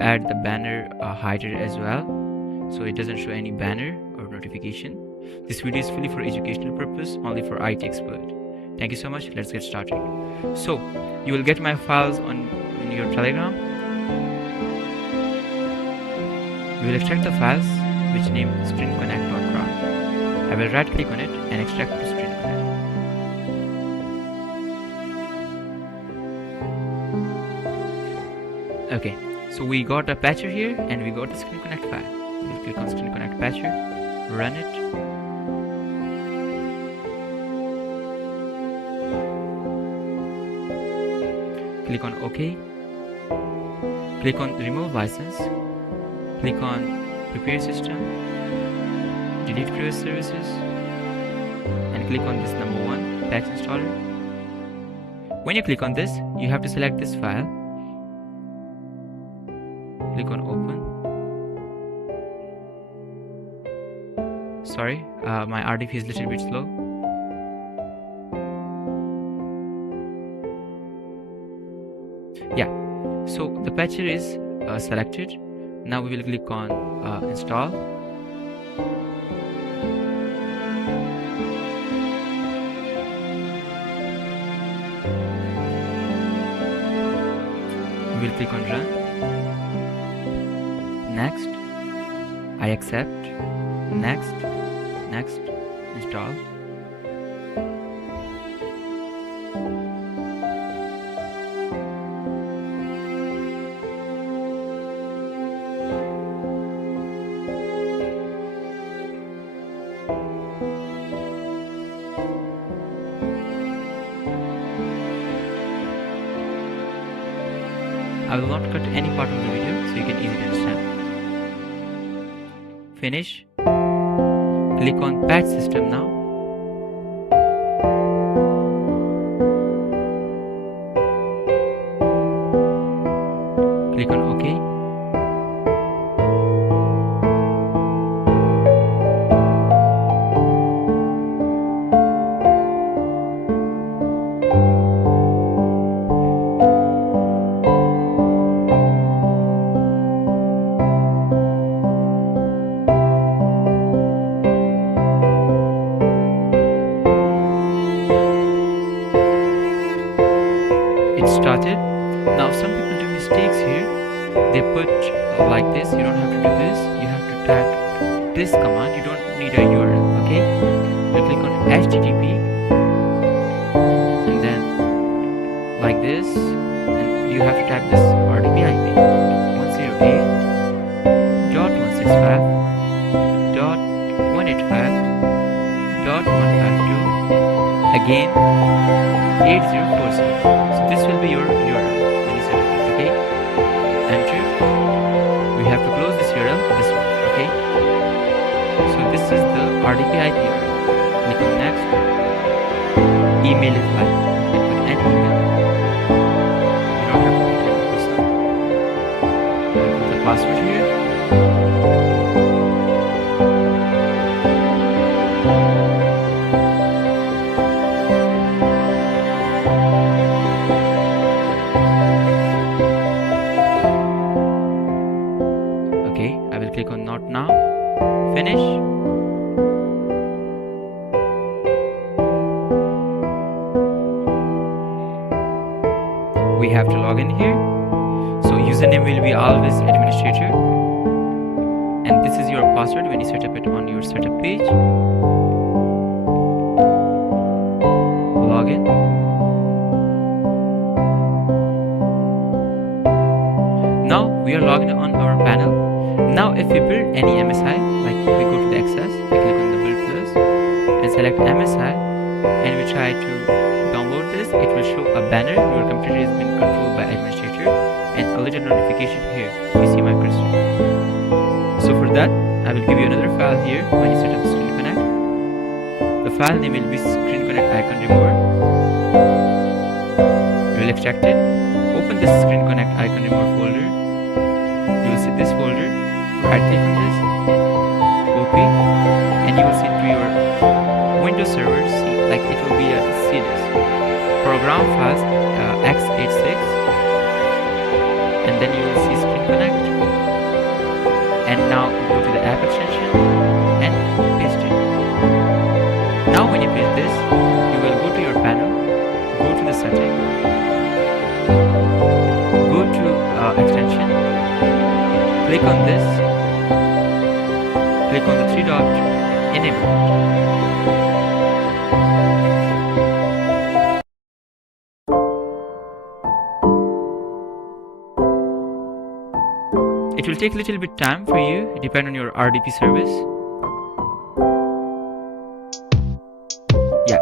add the banner hider as well, so it doesn't show any banner or notification. This video is fully for educational purpose, only for IT expert. Thank you so much. Let's get started. So you will get my files on your Telegram. We will extract the files which name ScreenConnect.craft. I will right click on it and extract to ScreenConnect. Okay, so we got a patcher here and we got the ScreenConnect file. We'll click on ScreenConnect patcher, run it. Click on OK. Click on remove license. Click on prepare system, delete previous services, and click on this number 1 patch installer. When you click on this, you have to select this file. Click on open. Sorry, my RDP is a little bit slow. Yeah, so the patcher is selected. Now we will click on install. We will click on run. Next, I accept. Next, install. I will not cut any part of the video so you can easily understand. Finish. Click on patch system now. Click on OK. Started. Now some people do mistakes here. They put like this. You don't have to do this. You have to type this command. You don't need a URL. Okay, you click on HTTP and then like this, and you have to type this RDP IP 108.165.185.152 again 8040. So this will be your URL when you set it. Okay, enter. We have to close this URL, this one. Okay, so this is the RDP IP URL. Click on next. Email is like, you can put any email. You don't have to put any personal. Put the password here. I will click on not now. Finish. We have to log in here. So username will be always administrator, and this is your password when you set up it on your setup page. Log in. Now we are logged on our panel. Now if we build any MSI, like we go to the access, we click on the build plus and select MSI, and we try to download this, it will show a banner, your computer has been controlled by administrator, and a little notification here. You see my cursor. So for that, I will give you another file here when you set up ScreenConnect. The file name will be ScreenConnect icon remover. You will extract it, open this ScreenConnect icon remover folder. You will see this folder, right click on this, copy, and you will see to your Windows server, like it will be a CDS. Program files x86, and then you will see ScreenConnect. click on this, click on the three dot, enable it. It will take a little bit time for you, depend on your RDP service. Yeah,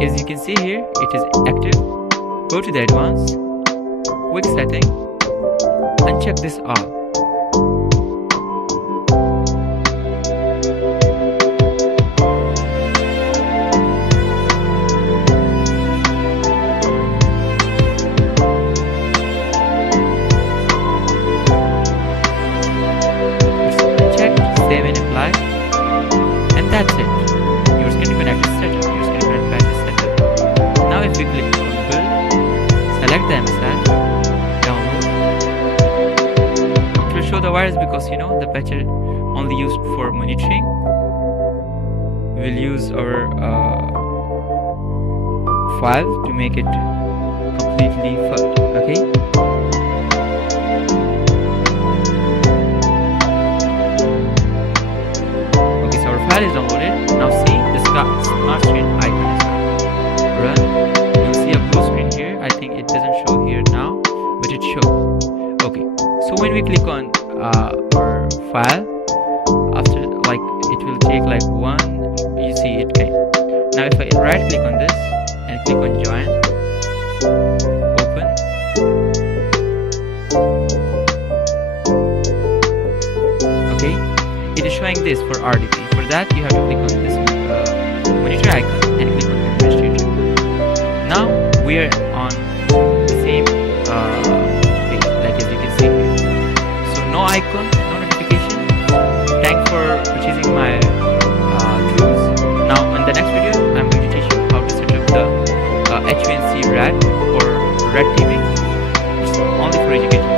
as you can see here, it is active. Go to the advanced, quick setting, and check this all. Save and apply, and that's it. Your ScreenConnect is set up. Your ScreenConnect patch is set up. Now if we click on build, select the MSI, download. It will show the virus because the patch is only used for monitoring. We will use our file to make it completely full. Okay. File is downloaded. Now see the smart screen icon is now run. You'll see a blue screen here. I think it doesn't show here now, but it shows. Okay, so when we click on our file, after it will take one, you see it came. Now if I right click on this and click on join, open, okay, it is showing this for RDP. For that, you have to click on this monitor icon and click on administrator. Now we are on the same page, like as you can see here. So no icon, no notification. Thanks for purchasing my tools. Now in the next video, I'm going to teach you how to set up the HVNC RAD or RAD TV. It's only for education.